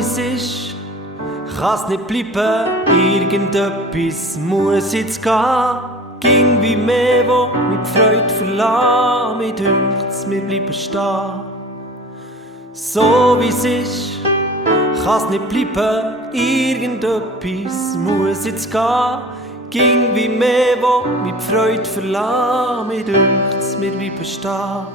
wie's ist, kann's nicht bleiben, irgendetwas muss jetzt gehen. Ging wie mehr, wo mit Freude verlassen, mir dünkt's, wir bleiben stehen. So wie's ist, kann's nicht bleiben, irgendetwas muss jetzt gehen. Ging wie mehr, wo mit Freude verlassen, mir dünkt's, wir bleiben stehen.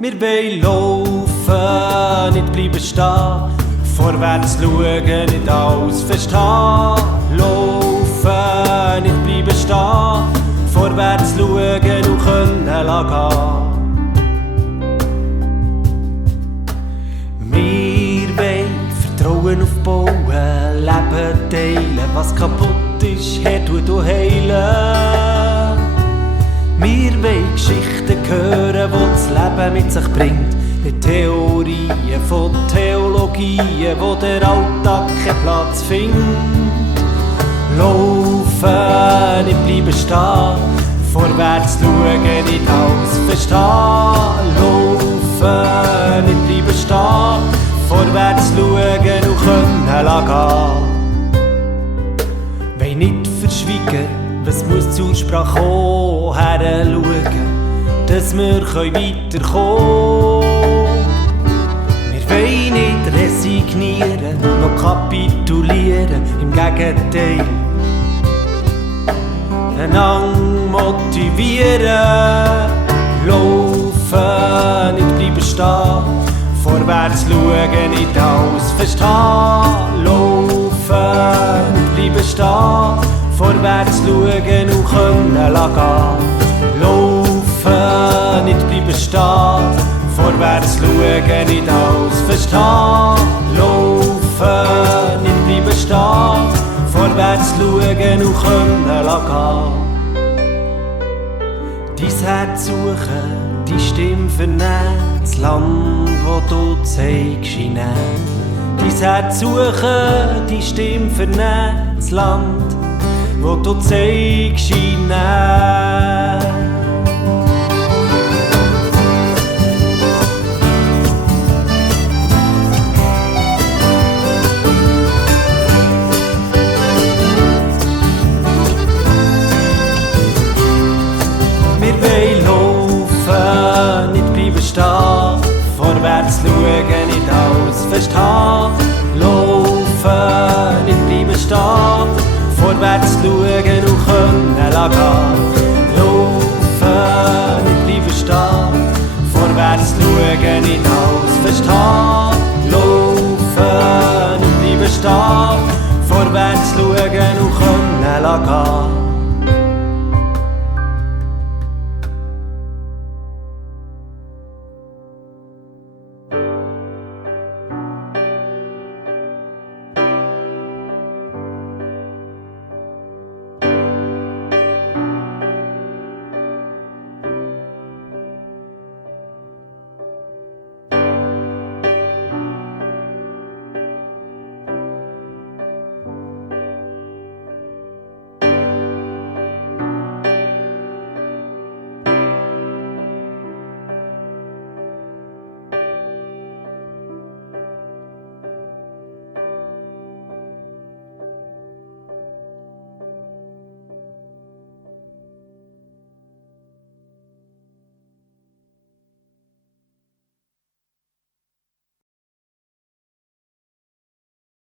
Wir wollen laufen, nicht bleiben stehen, vorwärts schauen, nicht alles verstehen. Laufen, nicht bleiben stehen, vorwärts schauen und können gehen. Wir wollen Vertrauen aufbauen, Leben teilen, was kaputt ist, hertun und heilen. Wir wollen Geschichten hören, die das Leben mit sich bringt, nicht Theorien von Theologien, wo der Alltag keinen Platz findet. Laufen, nicht bleiben stehen, vorwärts schauen, nicht alles verstehen. Laufen, nicht bleiben stehen, vorwärts schauen und können gehen. Wollen nicht verschweigen, was muss zur Sprache kommen, heranschauen, dass wir weiterkommen. Wir wollen nicht resignieren, noch kapitulieren, im Gegenteil. Einander motivieren, laufen, nicht bleiben stehen, vorwärts schauen, nicht alles verstehen. Laufen, nicht bleiben stehen, vorwärts schauen und können gehen. Laufen, nicht bleiben stehen, vorwärts schauen, nicht alles verstehen. Laufen, nicht bleiben stehen, vorwärts schauen und können gehen. Dein Herz suchen, die Stimme vernehmen, das Land, wo du zeigst, hinein. Dein Herz suchen, die Stimme vernehmen, das Land, wo du zeigst, hinein. Wir wollen laufen, nicht bleiben stehen, vorwärts schauen, nicht alles verstehen. Laufen, nicht bleiben stehen, vorwärts schauen und können gehen. Laufen, nicht bleiben stehen, vorwärts schauen, nicht alles verstehen. Laufen, nicht bleiben stehen, vorwärts schauen und können gehen.